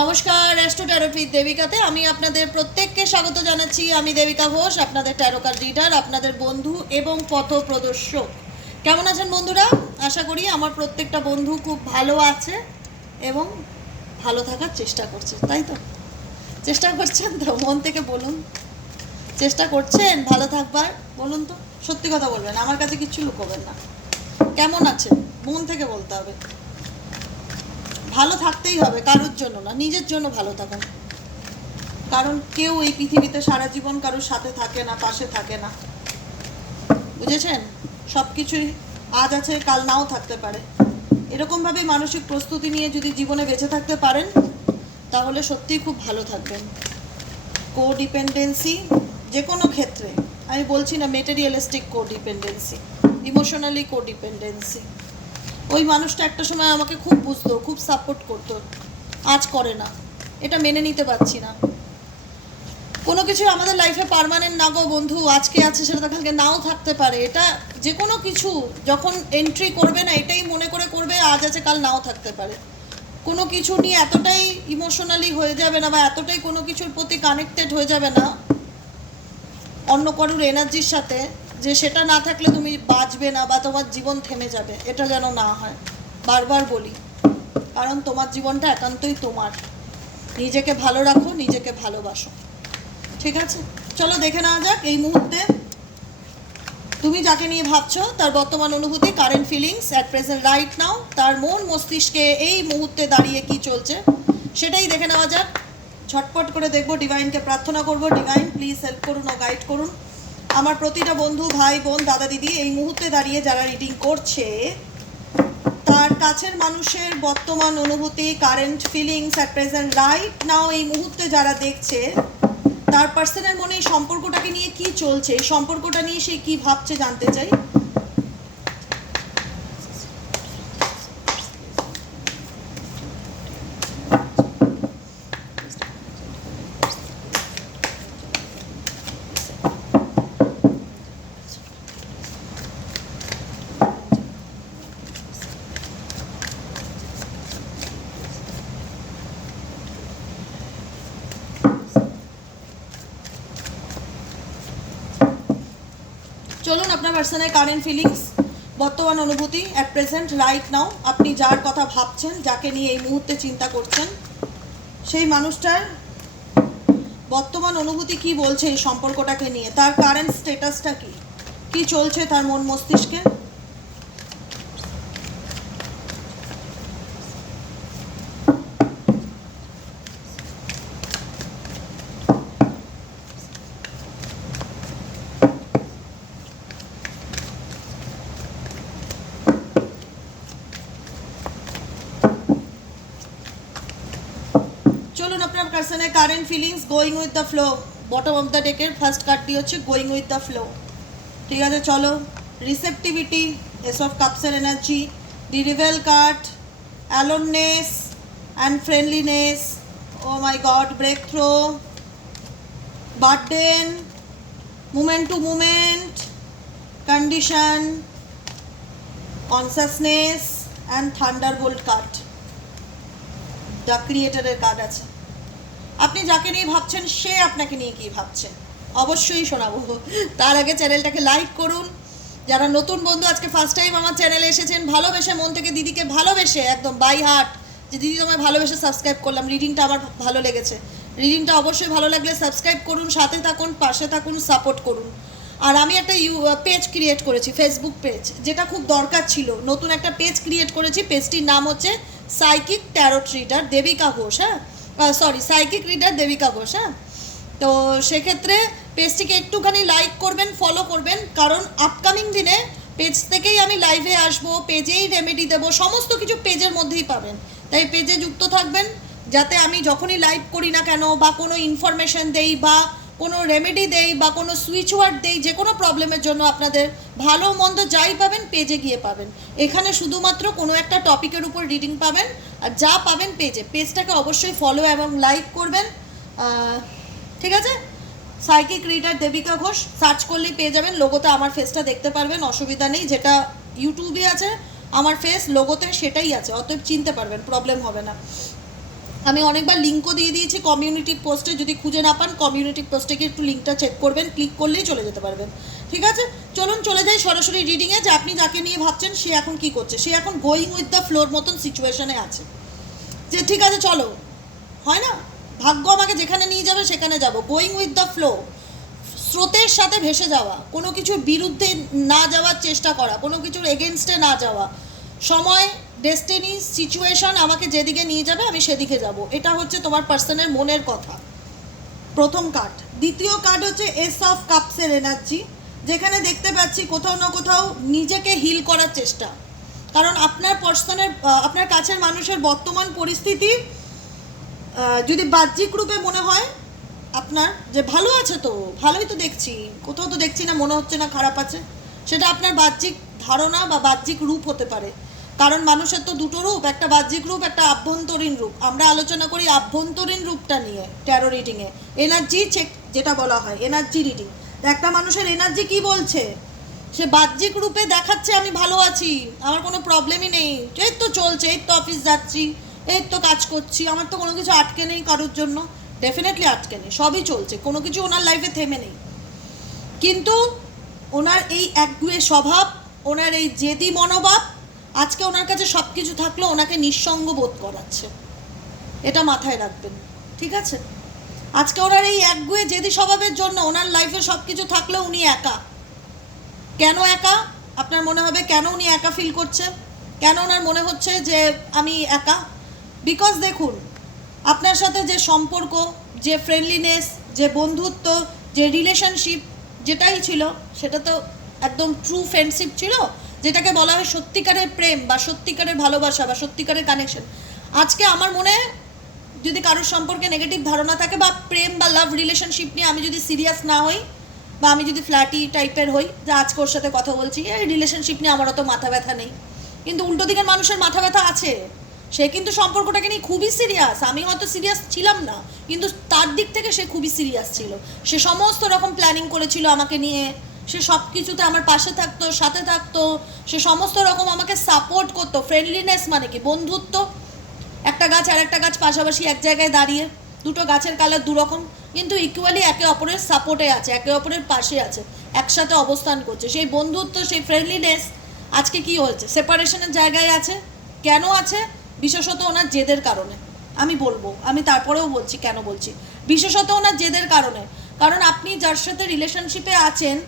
নমস্কার, astro tarot with দেবিকাতে আমি আপনাদের প্রত্যেককে স্বাগত জানাচ্ছি। আমি দেবিকা ঘোষ, আপনাদের ট্যারো কার্ড রিডার, আপনাদের বন্ধু এবং পথপ্রদর্শক। কেমন আছেন বন্ধুরা? আশা করি আমার প্রত্যেকটা বন্ধু খুব ভালো আছে এবং ভালো থাকার চেষ্টা করছে, তাই তো? চেষ্টা করছেন তো? মন থেকে বলুন, চেষ্টা করছেন ভালো থাকবার? বলুন তো, সত্যি কথা বলবেন, আমার কাছে কিচ্ছু লুকোবেন না। কেমন আছেন মন থেকে বলতে হবে। ভালো থাকতেই হবে, কারোর জন্য না, নিজের জন্য ভালো থাকুন। কারণ কেউ এই পৃথিবীতে সারা জীবন কারোর সাথে থাকে না, পাশে থাকে না, বুঝেছেন? সব কিছুই আজ আছে কাল নাও থাকতে পারে। এরকমভাবে মানসিক প্রস্তুতি নিয়ে যদি জীবনে বেঁচে থাকতে পারেন তাহলে সত্যিই খুব ভালো থাকবেন। কোডিপেন্ডেন্সি যে কোনো ক্ষেত্রে, আমি বলছি না মেটেরিয়ালিস্টিক কোডিপেন্ডেন্সি, ইমোশনালি কোডিপেন্ডেন্সি। ওই মানুষটা একটা সময় আমাকে খুব বুঝতো, খুব সাপোর্ট করতো, আজ করে না। এটা মেনে নিতে পারছি না। কোনো কিছু আমাদের লাইফে পার্মানেন্ট না গো বন্ধু, আজকে আছে সেটা কালকে নাও থাকতে পারে। এটা যে কোনো কিছু যখন এন্ট্রি করবে না, এটাই মনে করে করবে আজ আছে কাল নাও থাকতে পারে। কোনো কিছু নিয়ে এতটাই ইমোশনালি হয়ে যাবে না, বা এতটাই কোনো কিছুর প্রতি কানেক্টেড হয়ে যাবে না অন্য কারোর এনার্জির সাথে, যে সেটা না থাকলে তুমি বাঁচবে না বা তোমার জীবন থেমে যাবে। এটা যেন না হয়, বারবার বলি। কারণ তোমার জীবনটা একান্তই তোমার। নিজেকে ভালো রাখো, নিজেকে ভালোবাসো, ঠিক আছে? চলো দেখে নেওয়া যাক এই মুহূর্তে তুমি যাকে নিয়ে ভাবছো তার বর্তমান অনুভূতি, current feelings at present right now, তার মন মস্তিষ্কে এই মুহূর্তে দাঁড়িয়ে কি চলছে সেটাই দেখে নেওয়া যাক। ঝটপট করে দেখবো, ডিভাইনকে প্রার্থনা করবো, ডিভাইন প্লিজ হেল্প করুন ও গাইড করুন আমার প্রতিটা বন্ধু, ভাই বোন, দাদা দিদি এই মুহূর্তে দাঁড়িয়ে যারা রিডিং করছে তার কাছের মানুষের বর্তমান অনুভূতি, current feelings at present right now এই মুহূর্তে যারা দেখছে তার পার্সনের মনে এই সম্পর্কটাকে নিয়ে কি চলছে, এই সম্পর্কটা নিয়ে সে কি ভাবছে জানতে চাই। চলুন আপনার পার্সনের কারেন্ট ফিলিংস, বর্তমান অনুভূতি অ্যাট প্রেজেন্ট রাইট নাও, আপনি যার কথা ভাবছেন, যাকে নিয়ে এই মুহূর্তে চিন্তা করছেন, সেই মানুষটার বর্তমান অনুভূতি কি বলছে এই সম্পর্কটাকে নিয়ে, তার কারেন্ট স্ট্যাটাসটা কি চলছে তার মন মস্তিষ্কে। চলুন আপনার পার্সনের current feelings, going with the flow. Bottom of the ডেকের ফার্স্ট কার্ডটি হচ্ছে গোয়িং উইথ দ্য ফ্লো, ঠিক আছে? চলো, রিসেপটিভিটি, এস অফ কাপসের energy, the reveal card, aloneness and friendliness, oh my god, breakthrough, burden, moment to moment, condition, consciousness and thunderbolt card, the ক্রিয়েটারের card আছে। আপনি যাকে নিয়ে ভাবছেন সে আপনাকে নিয়ে কি ভাবছে অবশ্যই শোনাবো। তার আগে চ্যানেলটাকে লাইক করুন। যারা নতুন বন্ধু আজকে ফার্স্ট টাইম আমার চ্যানেলে এসেছেন, ভালোবেসে মন থেকে দিদিকে ভালোবেসে একদম বাই হার্ট, যে দিদি তোমায় ভালোবেসে সাবস্ক্রাইব করলাম, রিডিংটা আমার ভালো লেগেছে, রিডিংটা অবশ্যই ভালো লাগলে সাবস্ক্রাইব করুন, সাথে থাকুন, পাশে থাকুন, সাপোর্ট করুন। আর আমি একটা পেজ ক্রিয়েট করেছি, ফেসবুক পেজ, যেটা খুব দরকার ছিল। নতুন একটা পেজ ক্রিয়েট করেছি, পেজটির নাম হচ্ছে psychic tarot reader Debika Ghosh, হ্যাঁ, sorry, psychic reader Debika Ghosh, হ্যাঁ। তো সেক্ষেত্রে পেজটিকে একটুখানি লাইক করবেন, ফলো করবেন, কারণ আপকামিং দিনে পেজ থেকেই আমি লাইভে আসবো, পেজেই রেমেডি দেবো, সমস্ত কিছু পেজের মধ্যেই পাবেন। তাই পেজে যুক্ত থাকবেন, যাতে আমি যখনই লাইভ করি না কেন, বা কোনো ইনফরমেশন দেই, বা কোনো রেমেডি দেই, বা কোনো সুইচ ওয়ার্ড দেই, যে কোনো প্রবলেমের জন্য আপনাদের ভালো মন্দ যাই পাবেন পেজে গিয়ে পাবেন। এখানে শুধুমাত্র কোনো একটা টপিকের উপর রিডিং পাবেন, আর যা পাবেন পেজে। পেজটাকে অবশ্যই ফলো এবং লাইক করবেন, ঠিক আছে? Psychic reader Debika Ghosh search করলেই পেয়ে যাবেন। লোগোতে আমার ফেসটা দেখতে পারবেন, অসুবিধা নেই। যেটা ইউটিউবে আছে আমার ফেস লোগোতে সেটাই আছে, অতএব চিনতে পারবেন, প্রবলেম হবে না। আমি অনেকবার লিঙ্কও দিয়ে দিয়েছি কমিউনিটি পোস্টে, যদি খুঁজে না পান কমিউনিটি পোস্টে গিয়ে একটু লিঙ্কটা চেক করবেন, ক্লিক করলেই চলে যেতে পারবেন। ঠিক আছে, চলুন চলে যাই সরাসরি রিডিংয়ে। যে আপনি যাকে নিয়ে ভাবছেন সে এখন কি করছে, সে এখন গোয়িং উইথ দ্য ফ্লোর মতন সিচুয়েশনে আছে, যে ঠিক আছে চলো, হয় না, ভাগ্য আমাকে যেখানে নিয়ে যাবে সেখানে যাব, গোয়িং উইথ দ্য ফ্লো, স্রোতের সাথে ভেসে যাওয়া, কোনো কিছুর বিরুদ্ধে না যাওয়ার চেষ্টা করা, কোনো কিছুর এগেনস্টে না যাওয়া, সময়, ডেস্টিনি, সিচুয়েশন আমাকে যেদিকে নিয়ে যাবে আমি সেদিকে যাব, এটা হচ্ছে তোমার পার্সনের মনের কথা, প্রথম কার্ড। দ্বিতীয় কার্ড হচ্ছে এস অফ কাপসের এনার্জি, যেখানে দেখতে পাচ্ছি কোথাও না কোথাও নিজেকে হিল করার চেষ্টা। কারণ আপনার পার্সনের, আপনার কাছের মানুষের বর্তমান পরিস্থিতি যদি বাহ্যিক রূপে মনে হয় আপনার যে ভালো আছে, তো ভালোই তো দেখছি, কোথাও তো দেখছি না মনে হচ্ছে না খারাপ আছে, সেটা আপনার বাহ্যিক ধারণা বা বাহ্যিক রূপ হতে পারে। কারণ মানুষের তো দুটো রূপ, একটা বাহ্যিক রূপ, একটা আভ্যন্তরীণ রূপ। আমরা আলোচনা করি আভ্যন্তরীণ রূপটা নিয়ে ট্যারো রিডিংয়ে, এনার্জি চেক যেটা বলা হয়, এনার্জি রিডিং। একটা মানুষের এনার্জি কি বলছে, সে বাহ্যিক রূপে দেখাচ্ছে আমি ভালো আছি, আমার কোনো প্রবলেমই নেই, এই তো চলছে, এই তো অফিস যাচ্ছি, এই তো কাজ করছি, আমার তো কোনো কিছু আটকে নেই কারোর জন্য, ডেফিনেটলি আটকে নেই, সবই চলছে, কোনো কিছু ওনার লাইফে থেমে নেই। কিন্তু ওনার এই একগুঁয়ে স্বভাব, ওনার এই জেদি মনোভাব, আজকে ওনার কাছে সব কিছু থাকলেও ওনাকে নিঃসঙ্গ বোধ করাচ্ছে, এটা মাথায় রাখবেন। ঠিক আছে, আজকে ওনার এই একগুঁয়ে জেদি স্বভাবের জন্য ওনার লাইফে সব কিছু থাকলেও উনি একা। কেন একা? আপনার মনে হবে কেন উনি একা ফিল করছে, কেন ওনার মনে হচ্ছে যে আমি একা? বিকজ দেখুন, আপনার সাথে যে সম্পর্ক, যে ফ্রেন্ডলিনেস, যে বন্ধুত্ব, যে রিলেশনশিপ যেটাই ছিল, সেটা তো একদম ট্রু ফ্রেন্ডশিপ ছিল, যেটাকে বলা হয় সত্যিকারের প্রেম বা সত্যিকারের ভালোবাসা বা সত্যিকারের কানেকশন। আজকে আমার মনে, যদি কারোর সম্পর্কে নেগেটিভ ধারণা থাকে বা প্রেম বা লাভ রিলেশনশিপ নিয়ে আমি যদি সিরিয়াস না হই, বা আমি যদি ফ্ল্যাটি টাইপের হই, যে আজকে ওর সাথে কথা বলছি, এই রিলেশনশিপ নিয়ে আমার অত মাথা ব্যথা নেই, কিন্তু উল্টো দিকের মানুষের মাথা ব্যথা আছে, সে কিন্তু সম্পর্কটাকে নিয়ে খুবই সিরিয়াস। আমি হয়তো সিরিয়াস ছিলাম না, কিন্তু তার দিক থেকে সে খুবই সিরিয়াস ছিল, সে সমস্ত রকম প্ল্যানিং করেছিল আমাকে নিয়ে, সে সব কিছুতে আমার পাশে থাকতো, সাথে থাকতো, সে সমস্ত রকম আমাকে সাপোর্ট করতো। ফ্রেন্ডলিনেস মানে কি? বন্ধুত্ব, একটা গাছ আর একটা গাছ পাশাপাশি এক জায়গায় দাঁড়িয়ে, দুটো গাছের কালার দুরকম, কিন্তু ইকুয়ালি একে অপরের সাপোর্টে আছে, একে অপরের পাশে আছে, একসাথে অবস্থান করছে। সেই বন্ধুত্ব, সেই ফ্রেন্ডলিনেস আজকে কি হয়েছে? সেপারেশনের জায়গায় আছে। কেন আছে? বিশেষত ওনার জেদের কারণে। আমি বলবো, আমি তারপরেও বলছি কেন বলছি, বিশেষত ওনার জেদের কারণে। কারণ আপনি যার সাথে রিলেশনশিপে আছেন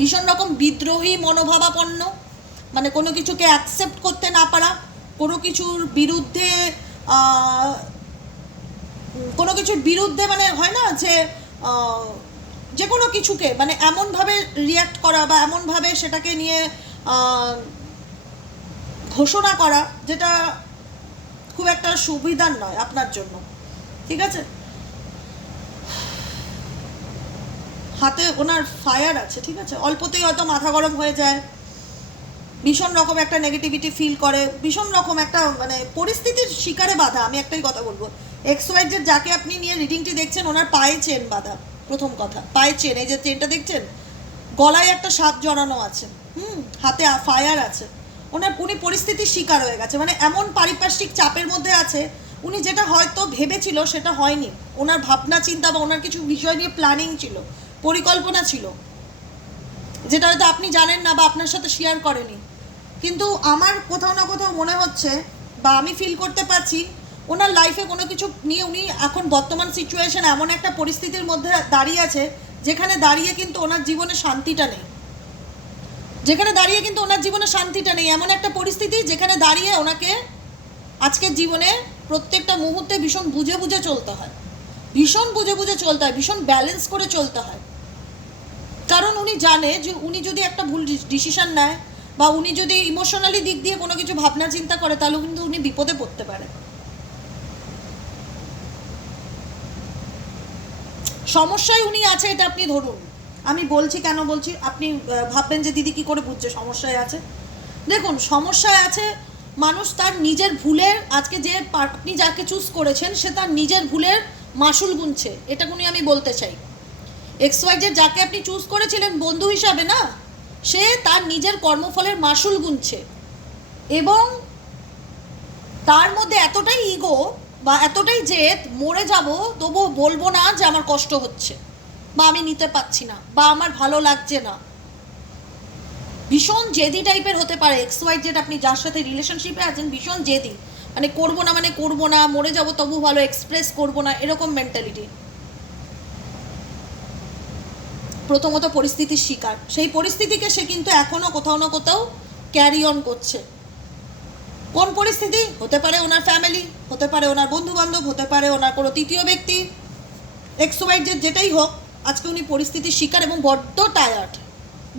ভীষণ রকম বিদ্রোহী মনোভাবাপন্ন, মানে কোনো কিছুকে অ্যাকসেপ্ট করতে না পারা, কোনো কিছুর বিরুদ্ধে মানে হয় না যে যে কোনো কিছুকে মানে এমনভাবে রিয়্যাক্ট করা বা এমনভাবে সেটাকে নিয়ে ঘোষণা করা যেটা খুব একটা সুবিধার নয় আপনার জন্য। ঠিক আছে, হাতে ওনার ফায়ার আছে। ঠিক আছে, অল্পতেই হয়তো মাথা গরম হয়ে যায়, ভীষণ রকম একটা নেগেটিভিটি ফিল করে, ভীষণ রকম একটা মানে পরিস্থিতির শিকারে বাধা। আমি একটাই কথা বলবো, XYZ যাকে আপনি নিয়ে রিডিংটি দেখছেন, ওনার পায়ে চেন বাঁধা। প্রথম কথা, পায়ে চেন, এই যে চেনটা দেখছেন, গলায় একটা সাপ জড়ানো আছে, হাতে ফায়ার আছে। উনি পরিস্থিতির শিকার হয়ে গেছে, মানে এমন পারিপার্শ্বিক চাপের মধ্যে আছে, উনি যেটা হয়তো ভেবেছিল সেটা হয়নি, ওনার ভাবনা চিন্তা বা ওনার কিছু বিষয় নিয়ে প্ল্যানিং ছিল, পরিকল্পনা ছিল, যেটা হয়তো আপনি জানেন না বা আপনার সাথে শেয়ার করেনি। কিন্তু আমার কোথাও না কোথাও মনে হচ্ছে বা আমি ফিল করতে পারছি, ওনার লাইফে কোনো কিছু নিয়ে উনি এখন বর্তমান সিচুয়েশন এমন একটা পরিস্থিতির মধ্যে দাঁড়িয়ে আছে, যেখানে দাঁড়িয়ে কিন্তু ওনার জীবনে শান্তিটা নেই, এমন একটা পরিস্থিতি যেখানে দাঁড়িয়ে ওনাকে আজকের জীবনে প্রত্যেকটা মুহূর্তে ভীষণ বুঝে বুঝে চলতে হয়, ভীষণ ব্যালেন্স করে চলতে হয়। কারণ উনি জানে যে উনি যদি একটা ভুল ডিসিশন নেয় বা উনি যদি ইমোশনালি দিক দিয়ে কোনো কিছু ভাবনা চিন্তা করে, তাহলে কিন্তু উনি বিপদে পড়তে পারে। সমস্যায় উনি আছে, এটা আপনি ধরুন। আমি বলছি কেন বলছি, আপনি ভাববেন যে দিদি কি করে বুঝছে সমস্যায় আছে। দেখুন, সমস্যায় আছে মানুষ তার নিজের ভুলের, আজকে যে আপনি যাকে চুজ করেছেন সে তার নিজের ভুলের মাসুল গুনছে, এটাকুনি আমি বলতে চাই। XYZ যাকে আপনি চুজ করেছিলেন বন্ধু হিসাবে, না, সে তার নিজের কর্মফলের মাসুল গুনছে, এবং তার মধ্যে এতটাই ইগো বা এতটাই জেদ, মরে যাব তবুও বলবো না যে আমার কষ্ট হচ্ছে বা আমি নিতে পারছি না বা আমার ভালো লাগছে না। ভীষণ জেদি টাইপের হতে পারে এক্স ওয়াই জেড, আপনি যার সাথে রিলেশনশিপে আছেন ভীষণ জেদি, মানে করবো না, মরে যাব তবু ভালো, এক্সপ্রেস করবো না, এরকম মেন্টালিটি। প্রথমত পরিস্থিতির শিকার, সেই পরিস্থিতিকে সে কিন্তু এখনও কোথাও না কোথাও ক্যারি অন করছে। কোন পরিস্থিতি? হতে পারে ওনার ফ্যামিলি, হতে পারে ওনার বন্ধু বান্ধব, হতে পারে ওনার কোনো তৃতীয় ব্যক্তি, এক্স ওয়াই জেড যেটাই হোক, আজকে উনি পরিস্থিতির শিকার এবং বড্ড টায়ার্ড।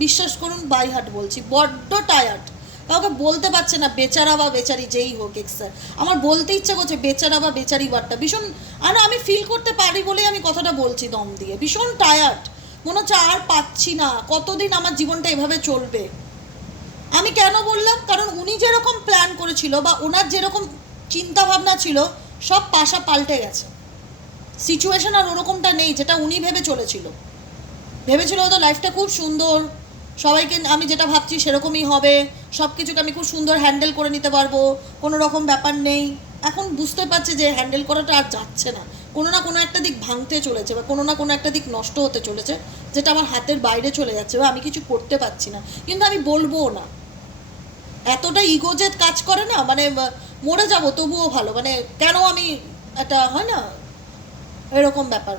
বিশ্বাস করুন, বাই হার্ট বলছি, বড্ড টায়ার্ড। কাউকে বলতে পারছে না বেচারা বা বেচারি যেই হোক এক্সার, আমার বলতে ইচ্ছা করছে বেচারা বা বেচারি ওয়ার্ডটা ভীষণ, আর আমি ফিল করতে পারি বলেই আমি কথাটা বলছি দম দিয়ে, ভীষণ টায়ার্ড। মনে হচ্ছে আর পাচ্ছি না, কতদিন আমার জীবনটা এভাবে চলবে। আমি কেন বললাম? কারণ উনি যেরকম প্ল্যান করেছিল বা ওনার যেরকম চিন্তা ভাবনা ছিল, সব পাশা পাল্টে গেছে। সিচুয়েশন আর ওরকমটা নেই যেটা উনি ভেবেছিল তো লাইফটা খুব সুন্দর, সবাইকে আমি যেটা ভাবছি সেরকমই হবে, সব কিছুকে আমি খুব সুন্দর হ্যান্ডেল করে নিতে পারবো, কোনো রকম ব্যাপার নেই। এখন বুঝতে পারছে যে হ্যান্ডেল করাটা আর যাচ্ছে না, কোনো না কোনো একটা দিক ভাঙতে চলেছে বা কোনো না কোনো একটা দিক নষ্ট হতে চলেছে, যেটা আমার হাতের বাইরে চলে যাচ্ছে বা আমি কিছু করতে পারছি না, কিন্তু আমি বলবো না। এতটা ইগোজেদ কাজ করে না, মানে মরে যাব তবুও ভালো, মানে কেন আমি, একটা হয় না এরকম ব্যাপার,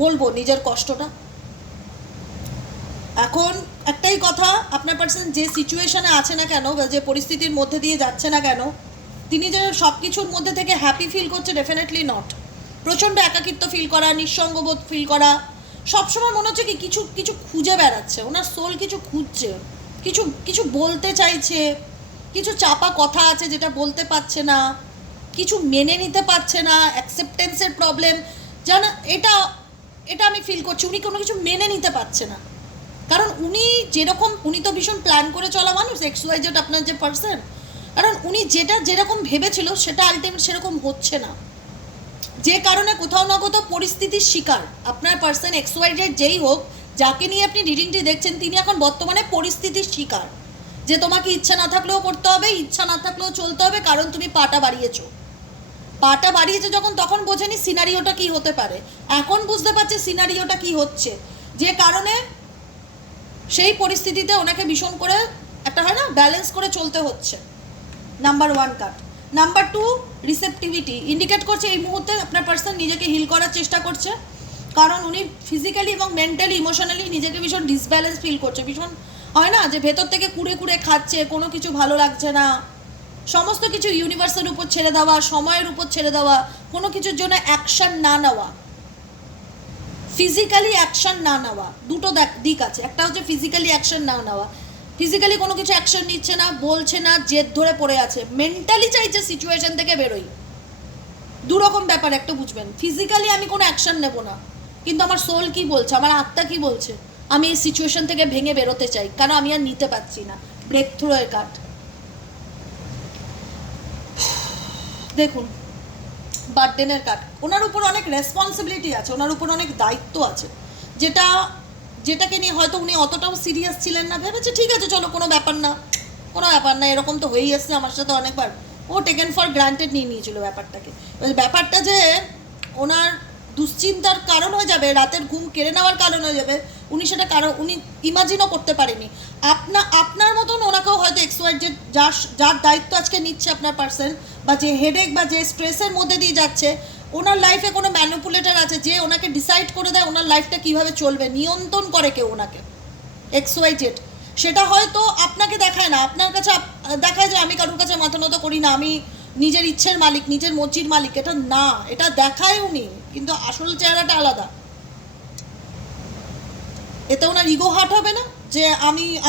বলবো নিজের কষ্টটা। এখন একটাই কথা, আপনার পার্সন যে সিচুয়েশনে আছে না কেন বা যে পরিস্থিতির মধ্যে দিয়ে যাচ্ছে না কেন, তিনি যে সব কিছুর মধ্যে থেকে হ্যাপি ফিল করছে, ডেফিনেটলি নট। প্রচণ্ড একাকিত্ব ফিল করা, নিঃসঙ্গবোধ ফিল করা, সবসময় মনে হচ্ছে কি কিছু কিছু খুঁজে বেড়াচ্ছে, ওনার সোল কিছু খুঁজছে, কিছু কিছু বলতে চাইছে, কিছু চাপা কথা আছে যেটা বলতে পারছে না, কিছু মেনে নিতে পারছে না, অ্যাকসেপ্টেন্সের প্রবলেম, জানা এটা এটা আমি ফিল করছি, উনি কোনো কিছু মেনে নিতে পারছে না। কারণ উনি যেরকম, উনি তো ভীষণ প্ল্যান করে চলা মানুষ, এক্স ওয়াই জেড আপনার যে পার্সন, কারণ উনি যেরকম ভেবেছিল সেটা আলটিমেট সেরকম হচ্ছে না, যে কারণে কোথাও না কোথাও পরিস্থিতির শিকার আপনার পার্সন এক্স ওয়াই জেড যেই হোক, যাকে নিয়ে আপনি রিডিংটি দেখছেন, তিনি এখন বর্তমানে পরিস্থিতির শিকার, যে তোমাকে ইচ্ছা না থাকলেও করতে হবে, ইচ্ছা না থাকলেও চলতে হবে, কারণ তুমি পাটা বাড়িয়েছো যখন, তখন বোঝেনি সিনারিওটা কি হতে পারে, এখন বুঝতে পারছে সিনারিওটা কি হচ্ছে, যে কারণে সেই পরিস্থিতিতে ওনাকে ভীষণ করে একটা হয় না ব্যালেন্স করে চলতে হচ্ছে। নাম্বার 1 কাট। নাম্বার 2 রিসেপটিভিটি ইন্ডিকেট করছে এই মুহূর্তে আপনার পার্সন নিজেকে হিল করার চেষ্টা করছে, কারণ উনি ফিজিক্যালি এবং মেন্টালি ইমোশনালি নিজেকে ভীষণ ডিসব্যালেন্স ফিল করছে, ভীষণ হয় না যে ভেতর থেকে কুড়ে কুড়ে খাচ্ছে, কোনো কিছু ভালো লাগছে না, সমস্ত কিছু ইউনিভার্সের উপর ছেড়ে দেওয়া, সময়ের উপর ছেড়ে দেওয়া, কোনো কিছুর জন্য অ্যাকশন না নেওয়া, ফিজিক্যালি অ্যাকশন না নেওয়া, দুটো দিক আছে, একটা হচ্ছে ফিজিক্যালি অ্যাকশন না নেওয়া, ফিজিক্যালি কোনো কিছু অ্যাকশন নিচ্ছে না, বলছে না, জেদ ধরে পড়ে আছে, মেন্টালি চাইছে সিচুয়েশন থেকে বেরোই। দুরকম ব্যাপার একটা বুঝবেন, ফিজিক্যালি আমি কোনো অ্যাকশন নেব না, কিন্তু আমার সোল কি বলছে, আমার আত্মা কি বলছে, আমি এই সিচুয়েশন থেকে ভেঙে বেরোতে চাই, কারণ আমি আর নিতে পারছি না। ব্রেক থ্রু এর কাট। দেখুন বার্ডেনের কাট, ওনার উপর অনেক রেসপন্সিবিলিটি আছে, ওনার উপর অনেক দায়িত্ব আছে, যেটাকে নিয়ে হয়তো উনি অতটাও সিরিয়াস ছিলেন না, ভেবেছে ঠিক আছে চলো কোনো ব্যাপার না, এরকম তো হয়েই এসছে আমার সাথে অনেকবার, ও টেকেন ফর গ্রান্টেড নিয়ে নিয়েছিল ব্যাপারটাকে। ব্যাপারটা যে ওনার দুশ্চিন্তার কারণ হয়ে যাবে, রাতের ঘুম কেড়ে নেওয়ার কারণ হয়ে যাবে, উনি সেটা উনি ইমাজিনও করতে পারেনি। আপনার মতন ওনাকেও হয়তো এক্স ওয়াই জেড যার দায়িত্ব আজকে নিচ্ছে আপনার পার্সন, বা যে হেডেক বা যে স্ট্রেসের মধ্যে দিয়ে যাচ্ছে, ওনার লাইফে কোনো ম্যানিপুলেটর আছে যে ওনাকে ডিসাইড করে দেয় ওনার লাইফটা কীভাবে চলবে, নিয়ন্ত্রণ করে কেউ ওনাকে, এক্স ওয়াই জেড। সেটা হয়তো আপনাকে দেখায় না, আপনার কাছে দেখায় যে আমি কারোর কাছে মাথা নত করি না, আমি নিজের ইচ্ছের মালিক, নিজের মর্জির মালিক, এটা না, এটা দেখায় উনি, কিন্তু আসল চেহারাটা আলাদা। এতে ওনার ইগো হার্ট হবে না যে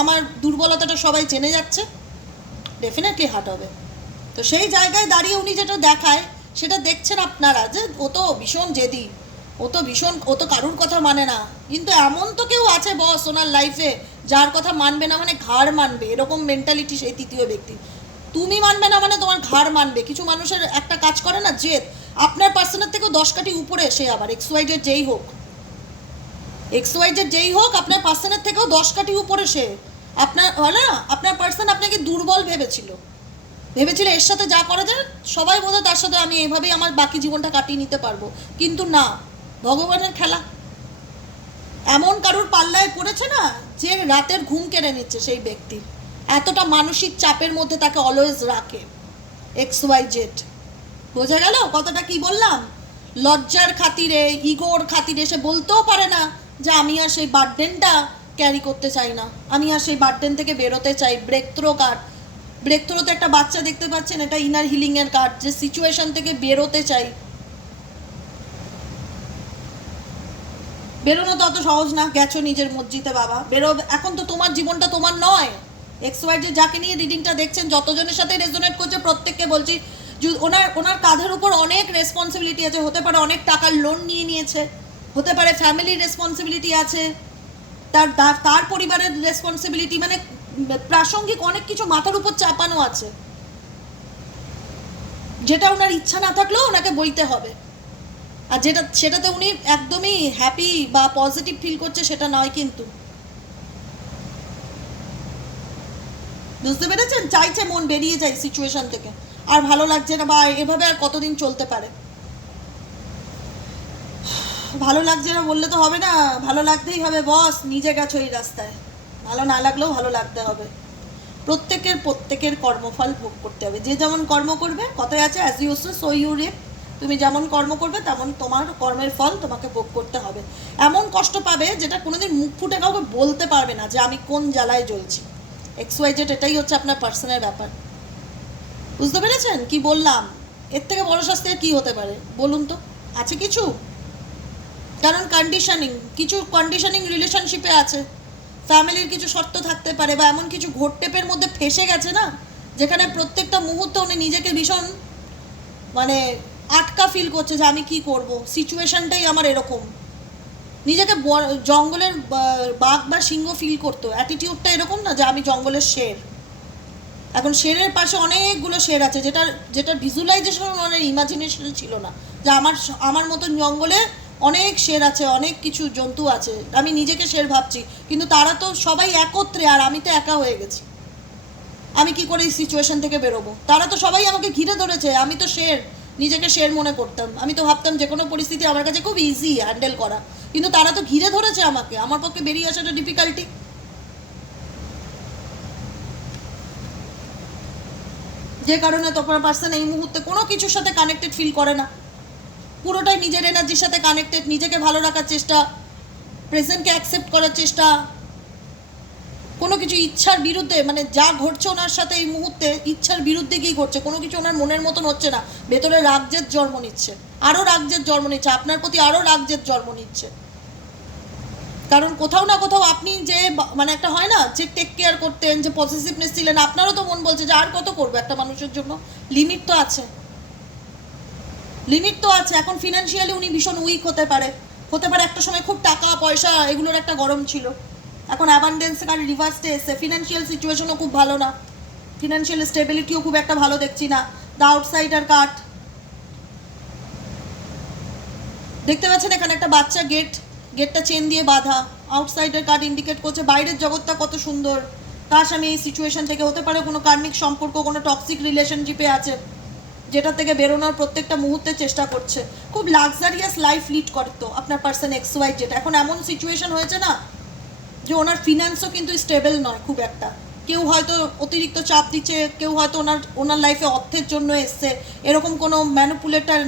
আমার দুর্বলতাটা সবাই জেনে যাচ্ছে? ডেফিনেটলি হার্ট হবে। তো সেই জায়গায় দাঁড়িয়ে উনি যেটা দেখায় সেটা দেখছেন আপনারা, যে ও তো ভীষণ জেদি, ও তো কারুর কথা মানে না, কিন্তু এমন তো কেউ আছে বস ওনার লাইফে যার কথা মানবে না মানে ঘাড় মানবে, এরকম মেন্টালিটি সেই তৃতীয় ব্যক্তি। তুমি মানবে না মানে তোমার ঘাড় মানবে। কিছু মানুষের একটা কাজ করে না জেদ, আপনার পার্সনের থেকেও 10 কাঠি উপরে, সে আবার এক্স ওয়াই জেড যেই হোক আপনার পার্সনের থেকেও 10 কাঠি উপরে, সে আপনার হয় না, আপনার পার্সন আপনাকে দুর্বল ভেবেছিল, ভেবেছিল এর সাথে যা করা যায় সবাই বোধ তার সাথে আমি এভাবেই আমার বাকি জীবনটা কাটিয়ে নিতে পারবো, কিন্তু না, ভগবানের খেলা। এমন কারোর পাল্লায় পড়েছে না যে রাতের ঘুম কেড়ে নিচ্ছে সেই ব্যক্তির, এতটা মানসিক চাপের মধ্যে তাকে অলওয়েজ রাখে। XYZ, বোঝা গেল কথাটা কি বললাম? লজ্জার খাতিরে, ইগোর খাতিরে সে বলতেও পারে না যে আমি আর সেই বার্ডেনটা ক্যারি করতে চাই না, আমি আর সেই বার্ডেন থেকে বেরোতে চাই। ব্রেক থ্রো কার্ড, ব্রেক থ্রোতে একটা বাচ্চা দেখতে পাচ্ছেন, এটা ইনার হিলিংয়ের কার্ড, যে সিচুয়েশন থেকে বেরোতে চাই। বেরোনো তো অত সহজ না, গেছো নিজের মসজিদে বাবা, বেরো। এখন তো তোমার জীবনটা তোমার নয়। XYZ যাকে নিয়ে রিডিংটা দেখছেন, যতজনের সাথে রেজোনেট করছে প্রত্যেককে বলছি, ওনার কাঁধের উপর অনেক রেসপন্সিবিলিটি আছে। হতে পারে অনেক টাকার লোন নিয়ে নিয়েছে, হতে পারে ফ্যামিলির রেসপন্সিবিলিটি আছে, তার পরিবারের রেসপন্সিবিলিটি, মানে প্রাসঙ্গিক অনেক কিছু মাথার উপর চাপানো আছে, যেটা ওনার ইচ্ছা না থাকলেও ওনাকে বইতে হবে। আর সেটাতে উনি একদমই হ্যাপি বা পজিটিভ ফিল করছে সেটা নয় কিন্তু, বুঝতে পেরেছেন? চাইছে মন বেরিয়ে যায় সিচুয়েশন থেকে, আর ভালো লাগছে না, বা এভাবে আর কতদিন চলতে পারে। ভালো লাগছে না বললে তো হবে না, ভালো লাগতেই হবে বস, নিজে গেছো এই রাস্তায়, ভালো না লাগলেও ভালো লাগতে হবে। প্রত্যেকের কর্মফল ভোগ করতে হবে। যে যেমন কর্ম করবে, কথায় আছে as you sow so you reap, তুমি যেমন কর্ম করবে তেমন তোমার কর্মের ফল তোমাকে ভোগ করতে হবে। এমন কষ্ট পাবে যেটা কোনোদিন মুখ ফুটে কাউকে বলতে পারবে না যে আমি কোন জ্বালায় জ্বলছি। XYZ, এটাই হচ্ছে আপনার পার্সোনাল ব্যাপার। বুঝতে পেরেছেন কি বললাম? এর থেকে বড় শাস্তি আর কী হতে পারে বলুন তো? আছে কিছু? কারণ কিছু কন্ডিশনিং রিলেশনশিপে আছে, ফ্যামিলির কিছু শর্ত থাকতে পারে, বা এমন কিছু ঘোরটেপের মধ্যে ফেসে গেছে না, যেখানে প্রত্যেকটা মুহূর্তে উনি নিজেকে ভীষণ মানে আটকা ফিল করছে যে আমি কি করব, সিচুয়েশনটাই আমার এরকম। নিজেকে জঙ্গলের বাঘ বা সিংহ ফিল করতো, অ্যাটিটিউডটা এরকম না যে আমি জঙ্গলের শের। এখন শেরের পাশে অনেকগুলো শের আছে, যেটা ভিজুয়ালাইজেশন মানে ইমাজিনেশন ছিল না, যে আমার মতন জঙ্গলে অনেক শের আছে, অনেক কিছু জন্তু আছে, আমি নিজেকে শের ভাবছি, কিন্তু তারা তো সবাই একত্রে, আর আমি তো একা হয়ে গেছি। আমি কি করে এই সিচুয়েশন থেকে বেরোবো? তারা তো সবাই আমাকে ঘিরে ধরেছে, আমি তো শের, নিজেকে শের মনে করতাম, আমি তো ভাবতাম যে কোনো পরিস্থিতি আমার কাছে খুব ইজি হ্যান্ডেল করা, কিন্তু তারা তো ঘিরে ধরেছে আমাকে, আমার পক্ষে বেরিয়ে আসাটা ডিফিকাল্টি। যে কারণে তোমার পার্সন এই মুহূর্তে কোনো কিছুর সাথে কানেক্টেড ফিল করে না, পুরোটাই নিজের এনার্জির সাথে কানেক্টেড, নিজেকে ভালো রাখার চেষ্টা, প্রেজেন্টকে অ্যাকসেপ্ট করার চেষ্টা, কোনো কিছু ইচ্ছার বিরুদ্ধে, মানে যা ঘটছে ওনার সাথে এই মুহূর্তে ইচ্ছার বিরুদ্ধে গিয়ে ঘটছে, কোনো কিছু ওনার মনের মতন হচ্ছে না, ভেতরে রাগজেদ জন্ম নিচ্ছে, আরও রাগজেদ জন্ম নিচ্ছে, আপনার প্রতি আরও রাগজেদ জন্ম নিচ্ছে। কারণ কোথাও না কোথাও আপনি যে মানে একটা হয় না যে টেক কেয়ার করতেন, যে পজিটিভনেস ছিলেন, আপনারও তো মন বলছে যে আর কত করবো একটা মানুষের জন্য, লিমিট তো আছে, লিমিট তো আছে। এখন ফিনান্সিয়ালি উনি ভীষণ উইক হতে পারে একটা সময় খুব টাকা পয়সা এগুলোর একটা গরম ছিল, এখন অ্যাবান্ডেন্স কার রিভার্সে এসে ফিনান্সিয়াল সিচুয়েশনও খুব ভালো না, ফিনান্সিয়াল স্টেবিলিটিও খুব একটা ভালো দেখছি না। দ্য আউটসাইডার কার্ড দেখতে পাচ্ছেন, এখানে একটা বাচ্চা, গেটটা চেন দিয়ে বাঁধা, আউটসাইডার কার্ড ইন্ডিকেট করছে বাইরের জগৎটা কত সুন্দর, কাশ আমি এই সিচুয়েশন থেকে, হতে পারে কোনো কার্মিক সম্পর্ক, কোনো টক্সিক রিলেশনশিপে আছে, যেটা থেকে বেরোনোর প্রত্যেকটা মুহূর্তে চেষ্টা করছে, খুব লাক্সারিয়াস লাইফ লিড করতো আপনার পার্সন XYZ। এখন এমন সিচুয়েশন হয়েছে না যে ওনার ফিনান্সও কিন্তু স্টেবল নয় খুব একটা, কেউ হয়তো অতিরিক্ত চাপ দিচ্ছে, কেউ হয়তো ওনার লাইফে অর্থের জন্য এসছে, এরকম কোনো ম্যানিপুলেটার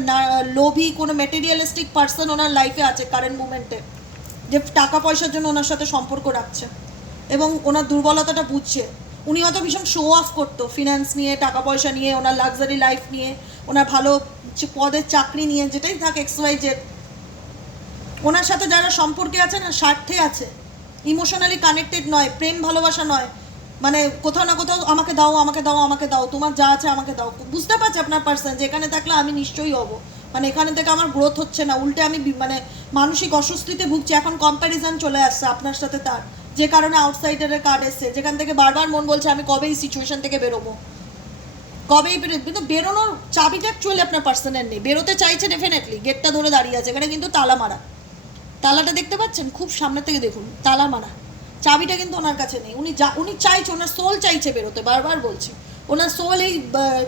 লোভী কোনো মেটেরিয়ালিস্টিক পার্সন ওনার লাইফে আছে কারেন্ট মুমেন্টে, যে টাকা পয়সার জন্য ওনার সাথে সম্পর্ক রাখছে এবং ওনার দুর্বলতাটা বুঝছে। উনি হয়তো ভীষণ শো অফ করতো ফিনান্স নিয়ে, টাকা পয়সা নিয়ে, ওনার লাক্সারি লাইফ নিয়ে, ওনার ভালো পদের চাকরি নিয়ে, যেটাই থাক XYZ। ওনার সাথে যারা সম্পর্কে আছে না, স্বার্থে আছে, ইমোশনালি কানেক্টেড নয়, প্রেম ভালোবাসা নয়, মানে কোথাও না কোথাও আমাকে দাও, আমাকে দাও, আমাকে দাও, তোমার যা আছে আমাকে দাও। বুঝতে পারছে আপনার পার্সন যে এখানে থাকলে আমি নিশ্চয়ই হবো, মানে এখানে থেকে আমার গ্রোথ হচ্ছে না, উল্টে আমি মানে মানসিক অস্বস্তিতে ভুগছি। এখন কম্প্যারিজন চলে আসছে আপনার সাথে তার, যে কারণে আউটসাইডারের কার্ড এসছে, যেখান থেকে বারবার মন বলছে আমি কবে এই সিচুয়েশন থেকে বেরোবো, কবেই কিন্তু বেরোনোর চাবিটা অ্যাকচুয়ালি আপনার পার্সনের নেই। বেরোতে চাইছে ডেফিনেটলি, গেটটা ধরে দাঁড়িয়ে আছে, এখানে কিন্তু তালা মারা, তালাটা দেখতে পাচ্ছেন খুব সামনে থেকে দেখুন, তালা মারা, চাবিটা কিন্তু ওনার কাছে নেই। উনি চাইছে, ওনার সোল চাইছে বেরোতে, বারবার বলছি ওনার সোল এই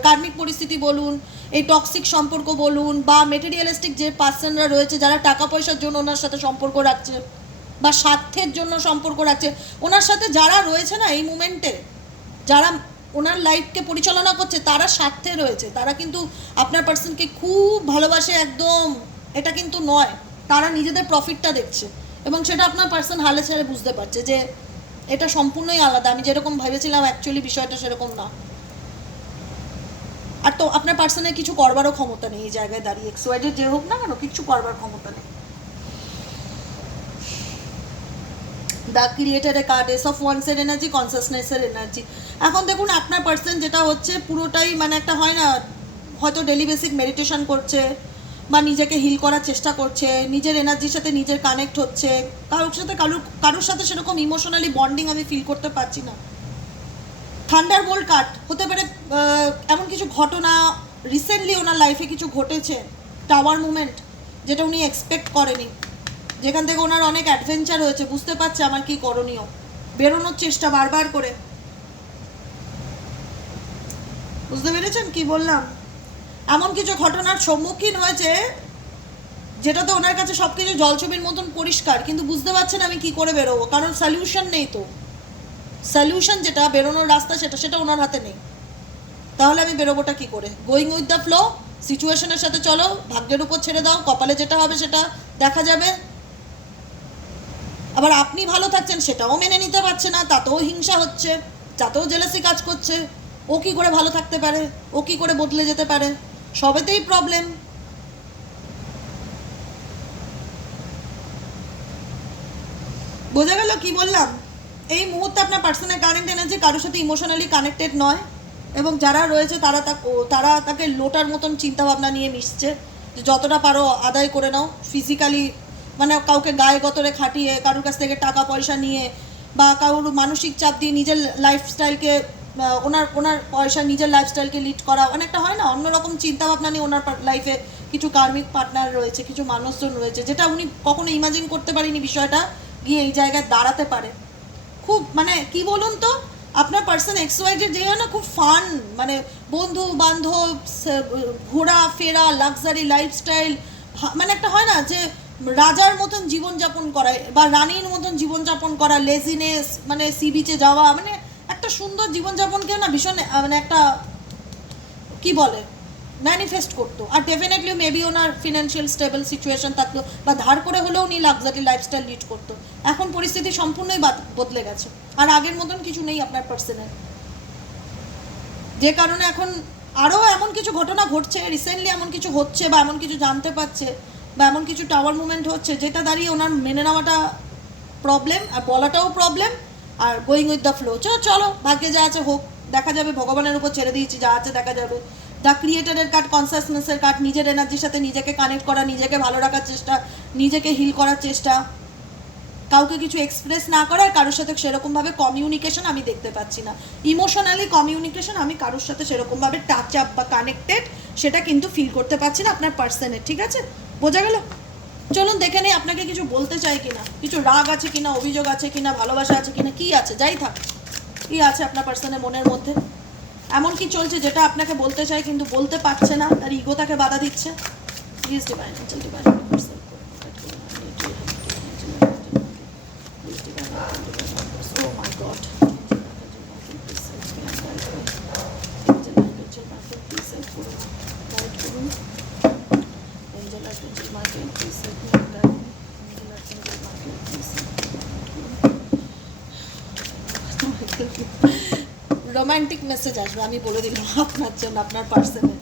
কার্মিক পরিস্থিতি বলুন, এই টক্সিক সম্পর্ক বলুন, বা মেটেরিয়ালিস্টিক যে পার্সনরা রয়েছে যারা টাকা পয়সার জন্য ওনার সাথে সম্পর্ক রাখছে বা স্বার্থের জন্য সম্পর্ক রাখছে, ওনার সাথে যারা রয়েছে না এই মুমেন্টে, যারা ওনার লাইফকে পরিচালনা করছে তারা স্বার্থে রয়েছে, তারা কিন্তু আপনার পার্সনকে খুব ভালোবাসে একদম, এটা কিন্তু নয়, তারা নিজেদের প্রফিটটা দেখছে এবং সেটা আপনার পার্সন হালে ছেড়ে বুঝতে পারছে যে এটা সম্পূর্ণই আলাদা, আমি যেরকম ভেবেছিলাম অ্যাকচুয়ালি বিষয়টা সেরকম না। আর তো আপনার পার্সনের কিছু করবারও ক্ষমতা নেই এই জায়গায় দাঁড়িয়ে, এক্সওয়াইজেড যে হোক না কেন, কিছু করবার ক্ষমতা নেই। দ্য ক্রিয়েটারের কার্ড, এস অফ ওয়ান্সের এনার্জি, কনসাসনেসের এনার্জি। এখন দেখুন আপনার পার্সন যেটা হচ্ছে পুরোটাই মানে একটা হয় না, হয়তো ডেলি বেসিক মেডিটেশন করছে বা নিজেকে হিল করার চেষ্টা করছে, নিজের এনার্জির সাথে নিজের কানেক্ট হচ্ছে, কারোর সাথে সেরকম ইমোশনালি বন্ডিং আমি ফিল করতে পারছি না। থান্ডারবোল্ট কার্ড হতে পারে এমন কিছু ঘটনা রিসেন্টলি ওনার লাইফে কিছু ঘটেছে, টাওয়ার মুভমেন্ট, যেটা উনি এক্সপেক্ট করেনি, যেখান থেকে ওনার অনেক অ্যাডভেঞ্চার হয়েছে, বুঝতে পারছে আমার কি করণীয়, বেরোনোর চেষ্টা বারবার করে। বুঝতে পেরেছেন কি বললাম? এমন কিছু ঘটনার সম্মুখীন হয়েছে যেটাতে ওনার কাছে সব কিছু জলছবির মতন পরিষ্কার, কিন্তু বুঝতে পারছেন আমি কি করে বেরোবো, কারণ সলিউশন নেই। তো সলিউশন যেটা বেরোনোর রাস্তা সেটা ওনার হাতে নেই। তাহলে আমি বেরোবোটা কি করে? গোয়িং উইথ দ্য ফ্লো, সিচুয়েশনের সাথে চলো, ভাগ্যের উপর ছেড়ে দাও, কপালে যেটা হবে সেটা দেখা যাবে। আবার আপনি ভালো থাকছেন সেটাও মেনে নিতে পারছে না, তাতেও হিংসা হচ্ছে, তাতেও জেলাসি কাজ করছে। ও কি করে ভালো থাকতে পারে, ও কি করে বদলে যেতে পারে, সবেতেই প্রবলেম। বোঝা গেল কি বললাম? এই মুহূর্তে আপনার পার্সোনাল কারেন্ট এনার্জি কারোর সাথে ইমোশনালি কানেক্টেড নয়, এবং যারা রয়েছে তারা তাকে লোটার মতন চিন্তাভাবনা নিয়ে মিশছে যে যতটা পারো আদায় করে নাও ফিজিক্যালি, মানে কাউকে গায়ে গতরে খাটিয়ে, কারোর কাছ থেকে টাকা পয়সা নিয়ে, বা কারোর মানসিক চাপ দিয়ে নিজের লাইফস্টাইলকে ওনার পয়সা নিজের লাইফস্টাইলকে লিড করা, অনেকটা হয় না অন্যরকম চিন্তাভাবনা নিয়ে ওনার লাইফে কিছু কার্মিক পার্টনার রয়েছে, কিছু মানুষজন রয়েছে, যেটা উনি কখনো ইমাজিন করতে পারেনি বিষয়টা গিয়ে এই জায়গায় দাঁড়াতে পারে। খুব মানে কি বলুন তো, আপনার পার্সন এক্সওয়াইজেড যে হয় না, খুব ফান, মানে বন্ধু বান্ধব, ঘোরা ফেরা, লাক্সারি লাইফস্টাইল, মানে একটা হয় না যে রাজার মতন জীবনযাপন করা বা রানীর মতন জীবনযাপন করা, লেজিনেস, মানে সি বিচে যাওয়া, মানে একটা সুন্দর জীবনযাপনকে না ভীষণ মানে একটা কি বলে ম্যানিফেস্ট করতো। আর ডেফিনেটলি মেবি ওনার ফিনান্সিয়াল স্টেবল সিচুয়েশন থাকতো বা ধার করে হলেও উনি লাক্সারি লাইফস্টাইল লিড করতো। এখন পরিস্থিতি সম্পূর্ণই বদলে গেছে, আর আগের মতন কিছু নেই আপনার পার্সনের, যে কারণে এখন আরও এমন কিছু ঘটনা ঘটছে, রিসেন্টলি এমন কিছু হচ্ছে বা এমন কিছু জানতে পারছে বা এমন কিছু টাওয়ার মুভমেন্ট হচ্ছে যেটা দাঁড়িয়ে ওনার মেনে নেওয়াটা প্রবলেম আর বলাটাও প্রবলেম। আর গোয়িং উইথ দ্য ফ্লো, চলো ভাগ্যে যা আছে হোক, দেখা যাবে, ভগবানের উপর ছেড়ে দিয়েছি, যা আছে দেখা যাবে। দ্য ক্রিয়েটারের কার্ড, কনসাসনেসের কার্ড, নিজের এনার্জির সাথে নিজেকে কানেক্ট করা, নিজেকে ভালো রাখার চেষ্টা, নিজেকে হিল করার চেষ্টা, কাউকে কিছু এক্সপ্রেস না করা, আর কারোর সাথে সেরকমভাবে কমিউনিকেশন আমি দেখতে পাচ্ছি না, ইমোশনালি কমিউনিকেশন আমি কারোর সাথে সেরকমভাবে টাচ আপ বা কানেক্টেড সেটা কিন্তু ফিল করতে পারছি না আপনার পার্সনের। ঠিক আছে, বোঝা গেল? চলুন দেখে নেই আপনাকে কিছু বলতে চাই কিনা, কিছু রাগ আছে কিনা, অভিযোগ আছে কিনা, ভালোবাসা আছে কিনা, কি আছে, যাই থাক, কি আছে আপনার পার্সনের মনের মধ্যে, এমন কি চলছে যেটা আপনাকে বলতে চাই কিন্তু বলতে পারছে না, তার ইগো তাকে বাধা দিচ্ছে। Please divine Angel, divine universal, oh my god, romantic message আসবে, আমি বলে দিলাম আপনার জন্য, আপনার পার্সনের।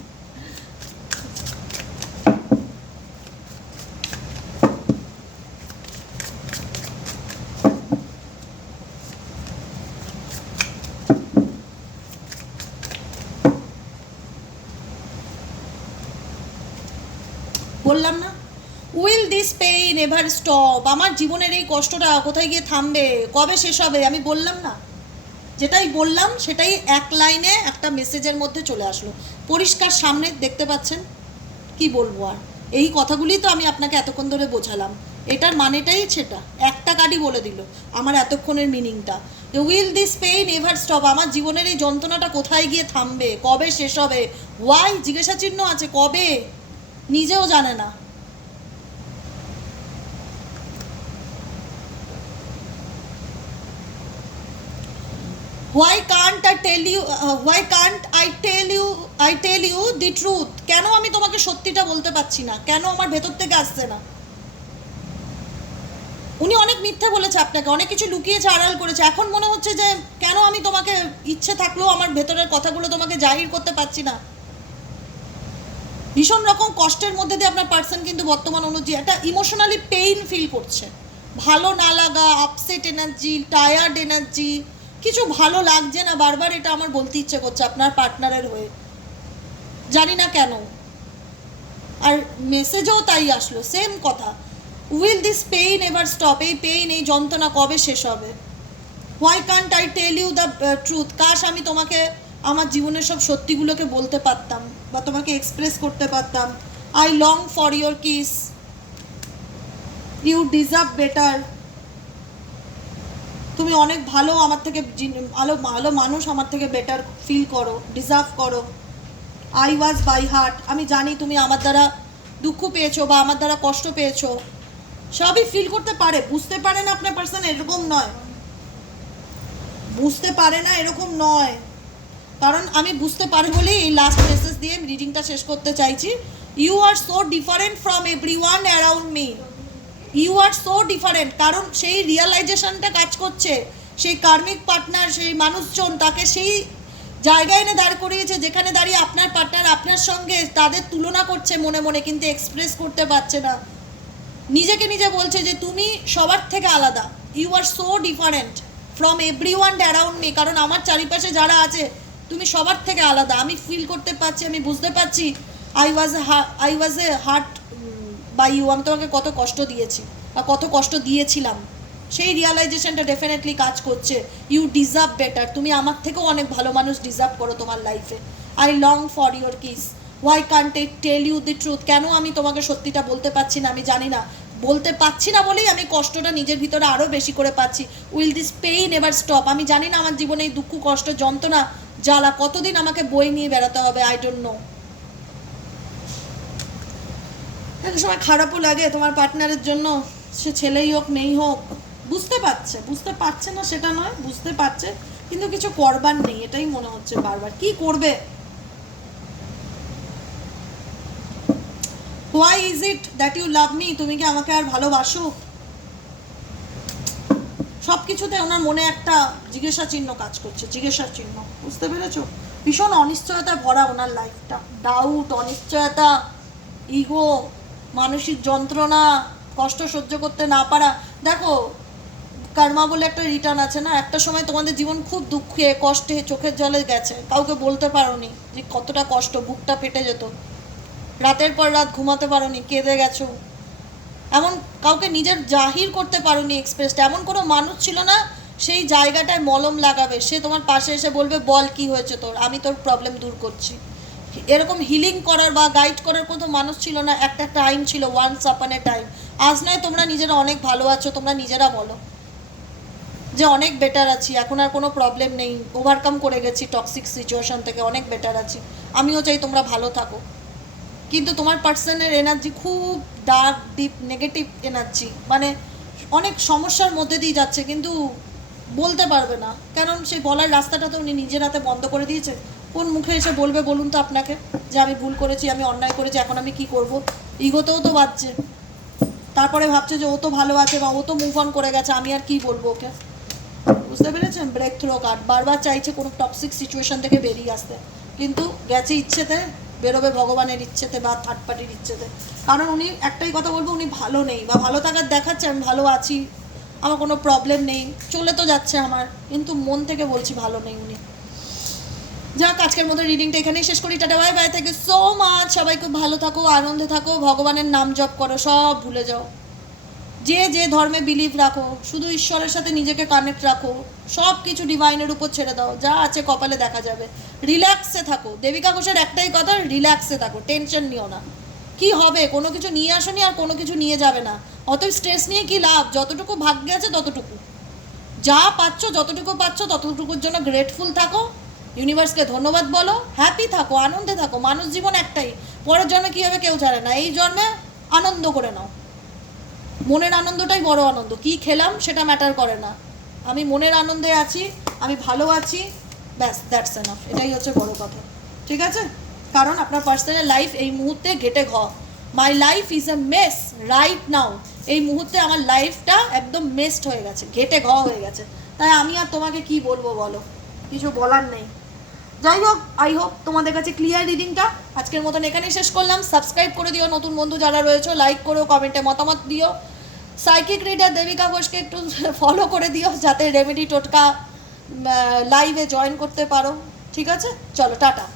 বললাম না, will this pain ever stop, আমার জীবনের এই কষ্টটা কোথায় গিয়ে থামবে, কবে শেষ হবে, আমি বললাম না, যেটাই বললাম সেটাই এক লাইনে একটা মেসেজের মধ্যে চলে আসলো, পরিষ্কার সামনে দেখতে পাচ্ছেন, কি বলবো আর। এই কথাগুলি তো আমি আপনাকে এতক্ষণ ধরে বোঝালাম, এটার মানেটাই সেটা, একটা কার্ডই বলে দিল আমার এতক্ষণের মিনিংটা। Will this pain ever stop? আমার জীবনের এই যন্ত্রণাটা কোথায় গিয়ে থামবে, কবে শেষ হবে? ওয়াই জিজ্ঞাসা চিহ্ন আছে, কবে নিজেও জানে না। Why can't I tell you? Why can't I tell you the truth? কেন আমি তোমাকে সত্যিটা বলতে পারছি না? কেন আমার ভেতর থেকে আসছে না? উনি অনেক মিথ্যা বলেছে আপনাকে, অনেক কিছু লুকিয়েছে, আড়াল করেছে। এখন মনে হচ্ছে যে কেন আমি তোমাকে ইচ্ছে থাকলেও আমার ভেতরের কথাগুলো তোমাকে জাহির করতে পারছি না। ভীষণ রকম কষ্টের মধ্যে দিয়ে আপনার পার্সন কিন্তু বর্তমান অনুযায়ী একটা ইমোশনালি পেইন ফিল করছে। ভালো না লাগা, আপসেট এনার্জি, টায়ার্ড এনার্জি, কিছু ভালো লাগছে না, বারবার এটা আমার বলতে ইচ্ছে করছে আপনার পার্টনারের হয়ে, জানি না কেন। আর মেসেজও তাই আসলো, সেম কথা। Will this pain ever stop? এই পেইন, এই যন্ত্রণা কবে শেষ হবে? Why can't I tell you the truth? কাশ আমি তোমাকে আমার জীবনের সব সত্যিগুলোকে বলতে পারতাম বা তোমাকে এক্সপ্রেস করতে পারতাম। I long for your kiss, you deserve better. তুমি অনেক ভালো, আমার থেকে ভালো ভালো মানুষ, আমার থেকে বেটার ফিল করো, ডিজার্ভ করো। আই ওয়াজ বাই হার্ট, আমি জানি তুমি আমার দ্বারা দুঃখ পেয়েছো বা আমার দ্বারা কষ্ট পেয়েছো, সবই ফিল করতে পারে। বুঝতে পারে না আপনার পার্সন, এরকম নয়। বুঝতে পারে না এরকম নয়, কারণ আমি বুঝতে পারি বলেই এই লাস্ট মেসেজ দিয়ে রিডিংটা শেষ করতে চাইছি। You are so different from everyone around me, you are so different. কারণ সেই রিয়ালাইজেশনটা কাজ করছে, সেই কার্মিক পার্টনার, সেই মানুষজন তাকে সেই জায়গায় এনে দাঁড় করিয়েছে যেখানে দাঁড়িয়ে আপনার পার্টনার আপনার সঙ্গে তাদের তুলনা করছে মনে মনে, কিন্তু এক্সপ্রেস করতে পারছে না। নিজেকে নিজে বলছে যে তুমি সবার থেকে আলাদা, you are so different from everyone around me. কারণ আমার চারিপাশে যারা আছে তুমি সবার থেকে আলাদা, আমি ফিল করতে পারছি, আমি বুঝতে পারছি। I was a hurt by you, আমি তোমাকে কত কষ্ট দিয়েছি বা কত কষ্ট দিয়েছিলাম, সেই রিয়ালাইজেশনটা ডেফিনেটলি কাজ করছে। ইউ ডিজার্ভ বেটার, তুমি আমার থেকেও অনেক ভালো মানুষ ডিজার্ভ করো তোমার লাইফে। I long for your kiss, why can't I tell you the truth? কেন আমি তোমাকে সত্যিটা বলতে পারছি না? আমি জানি না, বলতে পারছি না বলেই আমি কষ্টটা নিজের ভিতরে আরও বেশি করে পাচ্ছি। Will this pain ever stop? আমি জানি না আমার জীবনে এই দুঃখ, কষ্ট, যন্ত্রণা, জ্বালা কতদিন আমাকে বই নিয়ে বেড়াতে হবে। I don't know. এক সময় খারাপও লাগে তোমার পার্টনারের জন্য, সে ছেলেই হোক মেয়েই হোক। বুঝতে পারছে না সেটা নয়, বুঝতে পারছে, কিন্তু কিছু করবার নেই, এটাই মনে হচ্ছে বারবার। কি করবে? Why is it that you love me? তুমি কি আমাকে আর ভালোবাসো? সব কিছুতে ওনার মনে একটা জিজ্ঞাসা চিহ্ন কাজ করছে, জিজ্ঞাসা চিহ্ন। বুঝতে পেরেছো? ভীষণ অনিশ্চয়তা ভরা ওনার লাইফটা, ডাউট, অনিশ্চয়তা, ইগো, মানসিক যন্ত্রণা, কষ্ট সহ্য করতে না পারা। দেখো, কর্মা বলে একটা রিটার্ন আছে না, একটা সময় তোমাদের জীবন খুব দুঃখে, কষ্টে, চোখের জলে গেছে, কাউকে বলতে পারোনি যে কতটা কষ্ট, বুকটা ফেটে যেত, রাতের পর রাত ঘুমাতে পারোনি, কেঁদে গেছো, এমন কাউকে নিজের জাহির করতে পারোনি, এক্সপ্রেসটা। এমন কোনো মানুষ ছিল না সেই জায়গাটায় মলম লাগাবে, সে তোমার পাশে এসে বলবে বল কি হয়েছে তোর, আমি তোর প্রবলেম দূর করছি। এরকম হিলিং করার বা গাইড করার কোনো মানুষ ছিল না। একটা টাইম ছিল, ওয়ান্স আপন এ টাইম। আজ নয়, তোমরা নিজেরা অনেক ভালো আছো, তোমরা নিজেরা বলো যে অনেক বেটার আছি, এখন আর কোনো প্রবলেম নেই, ওভারকাম করে গেছি টক্সিক সিচুয়েশন থেকে, অনেক বেটার আছি। আমিও চাই তোমরা ভালো থাকো, কিন্তু তোমার পার্সনের এনার্জি খুব ডার্ক, ডিপ, নেগেটিভ এনার্জি, মানে অনেক সমস্যার মধ্যে দিয়ে যাচ্ছে, কিন্তু বলতে পারবে না, কারণ সেই বলার রাস্তাটা তো উনি নিজের হাতে বন্ধ করে দিয়েছে। কোন মুখে এসে বলবে বলুন তো আপনাকে যে আমি ভুল করেছি, আমি অন্যায় করেছি, এখন আমি কি করব? ইগোতেও তো বাজছে, তারপরে ভাবছে যে ও তো ভালো আছে বা ও তো মুভ অন করে গেছে, আমি আর কি বলবো ওকে। বুঝতে পেরেছেন? ব্রেক থ্রো কার্ড বারবার চাইছে কোনো টক্সিক সিচুয়েশন থেকে বেরিয়ে আসতে, কিন্তু গেছে ইচ্ছেতে, বেরোবে ভগবানের ইচ্ছেতে বা থার্ড পার্টির ইচ্ছেতে। কারণ উনি একটাই কথা বলবো, উনি ভালো নেই বা ভালো থাকার দেখাচ্ছে আমি ভালো আছি, আমার কোনো প্রবলেম নেই, চলে তো যাচ্ছে আমার, কিন্তু মন থেকে বলছি ভালো নেই উনি। যাক, আজকের মতো রিডিংটা এখানেই শেষ করি। Tata, bye bye, thank you so much. সবাই খুব ভালো থাকো, আনন্দে থাকো, ভগবানের নাম জপ করো, সব ভুলে যাও। যে যে ধর্মে বিলিভ রাখো, শুধু ঈশ্বরের সাথে নিজেকে কানেক্ট রাখো, সব কিছু ডিভাইনের উপর ছেড়ে দাও, যা আছে কপালে দেখা যাবে। রিল্যাক্সে থাকো। দেবিকা ঘোষের একটাই কথা, রিল্যাক্সে থাকো, টেনশন নিও না। কি হবে, কোনো কিছু নিয়ে আসনি আর কোনো কিছু নিয়ে যাবে না, অতএব স্ট্রেস নিয়ে কি লাভ, যতটুকু ভাগ্যে আছে ততটুকু, যা পাচ্ছ যতটুকু পাচ্ছ ততটুকুর জন্য গ্রেটফুল থাকো, ইউনিভার্সকে ধন্যবাদ বলো, হ্যাপি থাকো, আনন্দে থাকো, মানুষ জীবন একটাই, পরের জন্মে কী হবে কেউ জানে না, এই জন্মে আনন্দ করে নাও, মনের আনন্দটাই বড় আনন্দ, কি খেলাম সেটা ম্যাটার করে না, আমি মনের আনন্দে আছি, আমি ভালো আছি, ব্যাস দ্যাটস এনাফ, এটাই হচ্ছে বড় কথা, ঠিক আছে? কারণ আপনার পার্সোনাল লাইফ এই মুহূর্তে ঘেটে my life is a mace right now, এই মুহূর্তে আমার লাইফটা একদম মেসড হয়ে গেছে, ঘেটে হয়ে গেছে, তাই আমি আর তোমাকে কি বলবো বলো, কিছু বলার নেই। যাই হোক, আই হোপ তোমাদের কাছে ক্লিয়ার রিডিংটা। আজকের মতন এখানেই শেষ করলাম। সাবস্ক্রাইব করে দিও নতুন বন্ধু যারা রয়েছে, লাইক করো, কমেন্টে মতামত দিও, সাইকিক রিডার দেবিকা ঘোষকে একটু ফলো করে দিও যাতে রেমেডি টোটকা লাইভে জয়েন করতে পারো, ঠিক আছে? চলো টাটা।